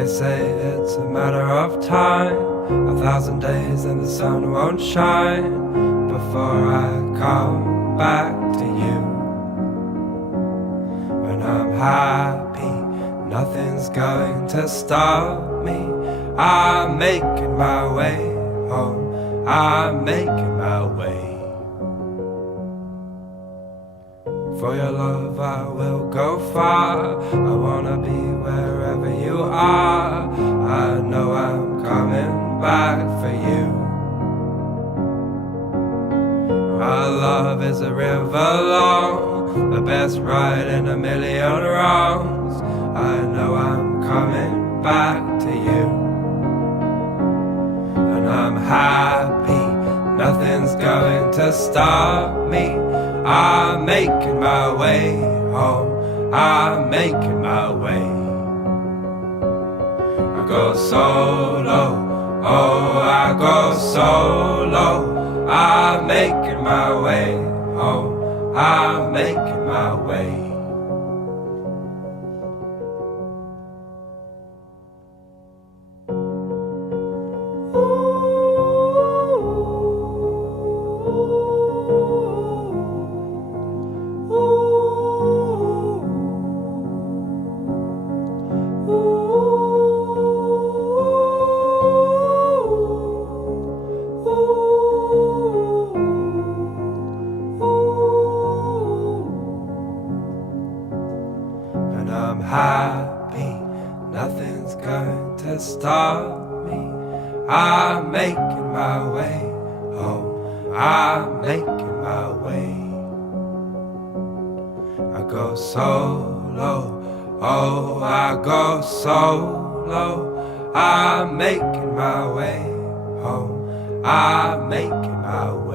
They say it's a matter of time, 1,000 days and the sun won't shine before I come back to you. When I'm happy, nothing's going to stop me. I'm making my way home, I'm making my way. For your love I will go far, I wanna be wherever you are. I know I'm coming back for you. Our love is a river long, the best ride in a million wrongs. I know I'm coming back to you. And I'm happy, nothing's going to stop me. I'm making my way home, I'm making my way. I go solo, oh I go solo. I'm making my way home, I'm making my way. I'm happy, nothing's going to stop me. I'm making my way home, I'm making my way. I go solo, oh I go solo. I'm making my way home, I'm making my way.